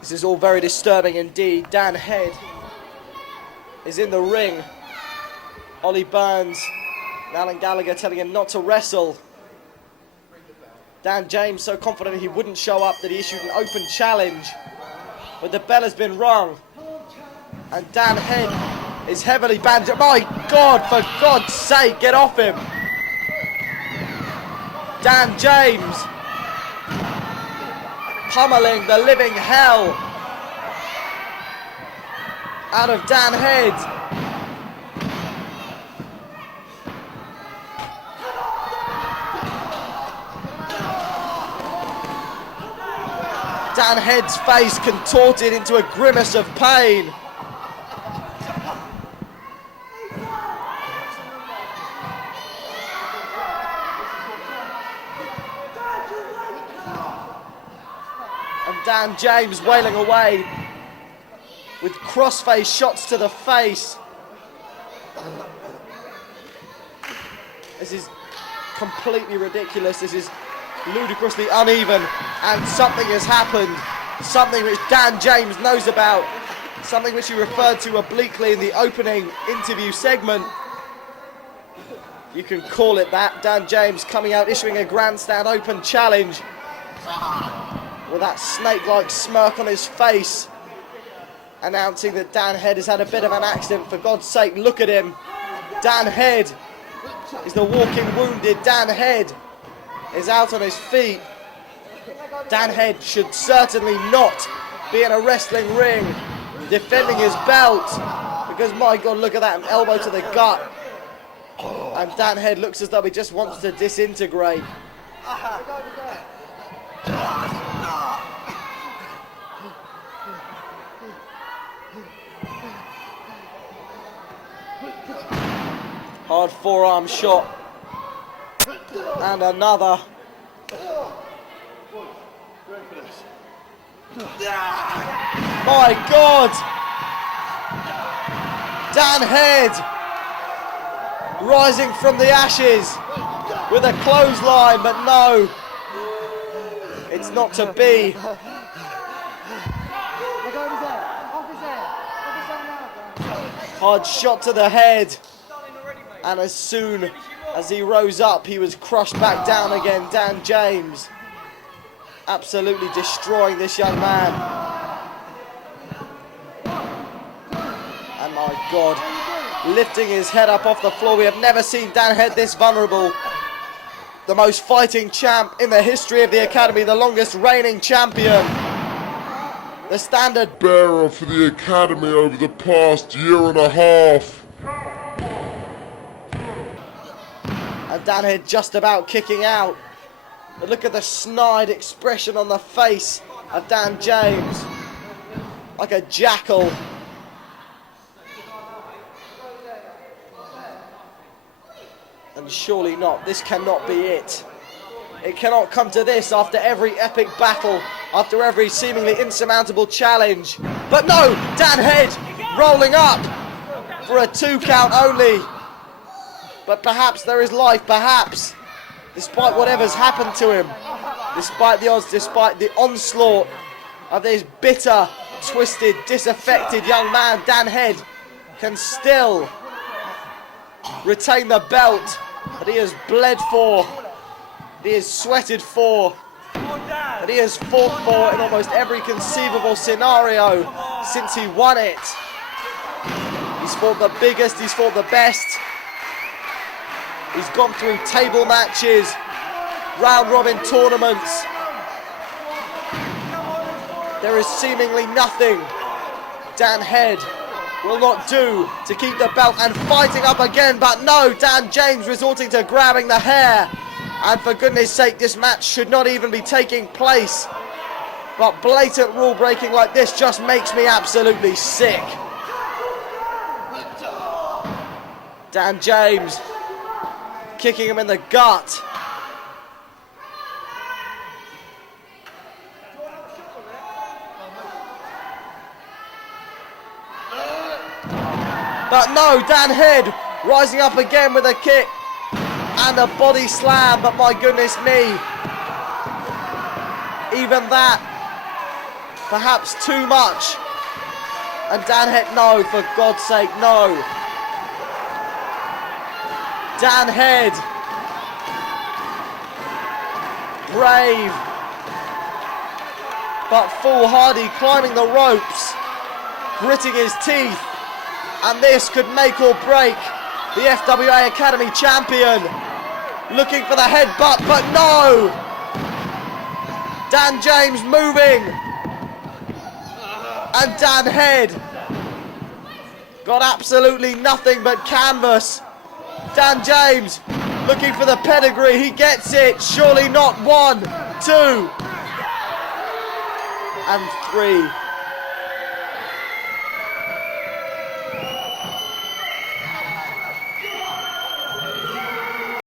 This is all very disturbing indeed. Dan Head is in the ring. Ollie Burns and Alan Gallagher telling him not to wrestle. Dan James so confident he wouldn't show up that he issued an open challenge. But the bell has been rung. And Dan Head is heavily bandaged. My God, for God's sake, get off him. Dan James pummeling the living hell out of Dan Head. Dan Head's face contorted into a grimace of pain. And Dan James wailing away with crossface shots to the face. This is completely ridiculous. This is ludicrously uneven, and something has happened. Something which Dan James knows about. Something which he referred to obliquely in the opening interview segment. You can call it that. Dan James coming out issuing a grandstand open challenge with that snake-like smirk on his face, announcing that Dan Head has had a bit of an accident. For God's sake, look at him. Dan Head is the walking wounded. Dan Head is out on his feet. Dan Head should certainly not be in a wrestling ring defending his belt, because my God, look at that elbow to the gut. And Dan Head looks as though he just wants to disintegrate. Hard forearm shot. And another. My God! Dan Head rising from the ashes with a clothesline, but no, it's not to be. Hard shot to the head, and as soon as he rose up, he was crushed back down again. Dan James absolutely destroying this young man. And my God, lifting his head up off the floor. We have never seen Dan Head this vulnerable. The most fighting champ in the history of the Academy, the longest reigning champion. The standard bearer for the Academy over the past year and a half. And Dan Head just about kicking out. But look at the snide expression on the face of Dan James. Like a jackal. And surely not. This cannot be it. It cannot come to this after every epic battle, after every seemingly insurmountable challenge. But no, Dan Head rolling up for a 2 count only. But perhaps there is life, perhaps, despite whatever's happened to him, despite the odds, despite the onslaught of this bitter, twisted, disaffected young man, Dan Head can still retain the belt that he has bled for, that he has sweated for, that he has fought for in almost every conceivable scenario since he won it. He's fought the biggest, he's fought the best. He's gone through table matches, round-robin tournaments. There is seemingly nothing Dan Head will not do to keep the belt, and fighting up again, but no, Dan James resorting to grabbing the hair. And for goodness sake, this match should not even be taking place. But blatant rule breaking like this just makes me absolutely sick. Dan James kicking him in the gut. But no, Dan Head rising up again with a kick and a body slam, but my goodness me, even that Perhaps too much. And Dan Head, no, for God's sake, no. Dan Head. Brave. But foolhardy, climbing the ropes. Gritting his teeth. And this could make or break the FWA Academy champion. Looking for the headbutt, but no! Dan James moving. And Dan Head got absolutely nothing but canvas. Dan James looking for the pedigree. He gets it. Surely not. 1, 2, and 3.